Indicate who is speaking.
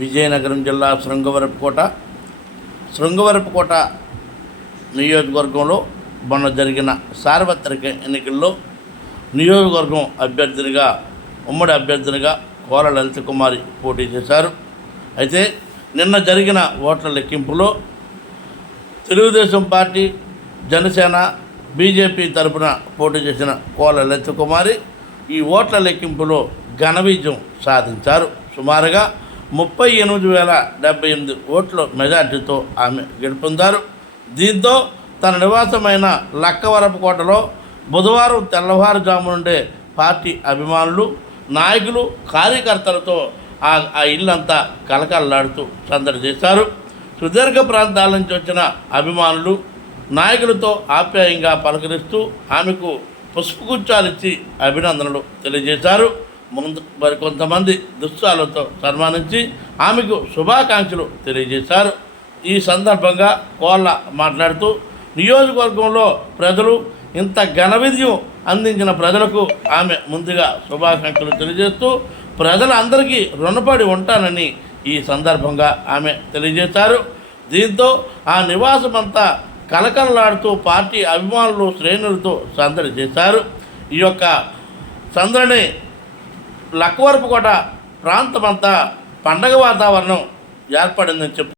Speaker 1: విజయనగరం జిల్లా శృంగవరపుకోట శృంగవరపుకోట నియోజకవర్గంలో మొన్న జరిగిన సార్వత్రిక ఎన్నికల్లో నియోజకవర్గం అభ్యర్థినిగా ఉమ్మడి అభ్యర్థినిగా కోర లలిత కుమారి పోటీ చేశారు. అయితే నిన్న జరిగిన ఓట్ల లెక్కింపులో తెలుగుదేశం పార్టీ జనసేన బీజేపీ తరపున పోటీ చేసిన కోల లలిత కుమారి ఈ ఓట్ల లెక్కింపులో ఘన విజయం సాధించారు. సుమారుగా ముప్పై ఎనిమిది వేల డెబ్బై ఎనిమిది ఓట్ల మెజార్టీతో ఆమె గెలుపొందారు. దీంతో తన నివాసమైన లక్కవరపుకోటలో బుధవారం తెల్లవారుజాము నుండే పార్టీ అభిమానులు నాయకులు కార్యకర్తలతో ఆ ఆ ఇల్లంతా కలకలలాడుతూ సందడి చేశారు. సుదీర్ఘ ప్రాంతాల నుంచి వచ్చిన అభిమానులు నాయకులతో ఆప్యాయంగా పలకరిస్తూ ఆమెకు పుష్పగుచ్చాలిచ్చి అభినందనలు తెలియజేశారు. ముందు మరి కొంతమంది దుశ్శాలతో సన్మానించి ఆమెకు శుభాకాంక్షలు తెలియజేశారు. ఈ సందర్భంగా కోళ్ళ మాట్లాడుతూ నియోజకవర్గంలో ప్రజలు ఇంత ఘన విజయం అందించిన ప్రజలకు ఆమె ముందుగా శుభాకాంక్షలు తెలియజేస్తూ ప్రజలందరికీ రుణపడి ఉంటానని ఈ సందర్భంగా ఆమె తెలియజేశారు. దీంతో ఆ నివాసమంతా కలకలలాడుతూ పార్టీ అభిమానులు శ్రేణులతో సందడి చేశారు. ఈ యొక్క సందడిని లక్కవరపుకోట ప్రాంతమంతా పండగ వాతావరణం ఏర్పడిందని చెప్పు